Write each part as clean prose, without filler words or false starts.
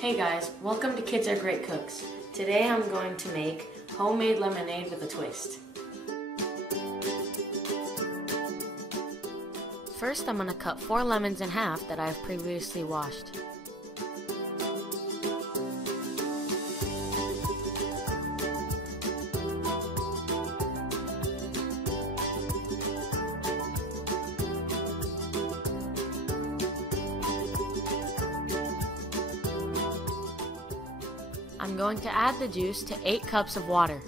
Hey guys, welcome to Kids Are Great Cooks. Today I'm going to make homemade lemonade with a twist. First I'm going to cut 4 lemons in half that I've previously washed. I'm going to add the juice to 8 cups of water.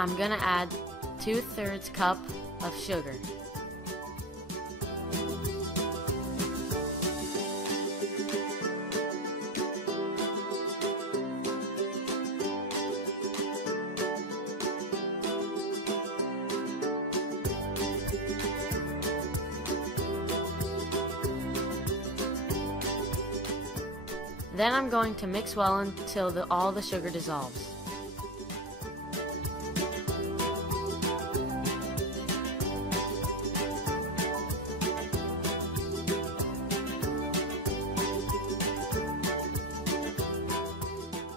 I'm going to add 2/3 cup of sugar. Then I'm going to mix well until all the sugar dissolves.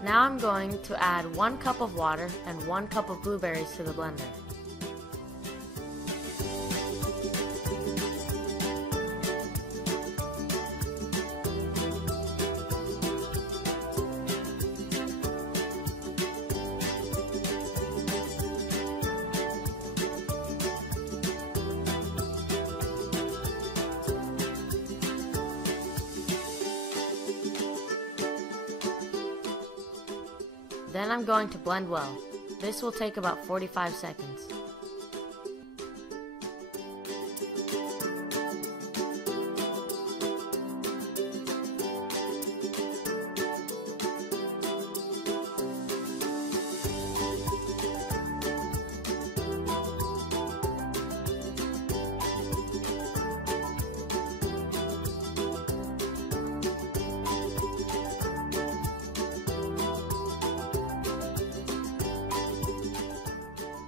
Now I'm going to add 1 cup of water and 1 cup of blueberries to the blender. Then I'm going to blend well. This will take about 45 seconds.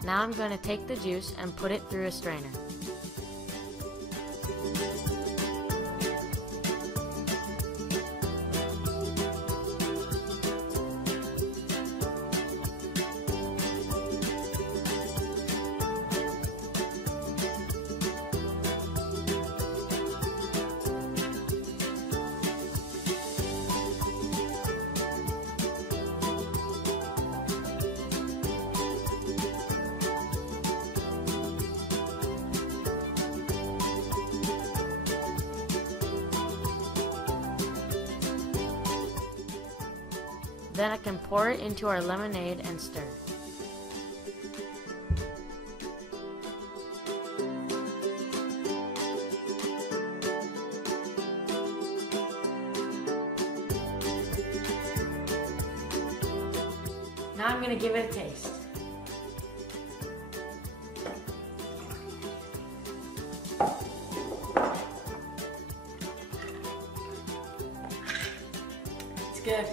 Now I'm going to take the juice and put it through a strainer. Then I can pour it into our lemonade and stir. Now I'm going to give it a taste. It's good.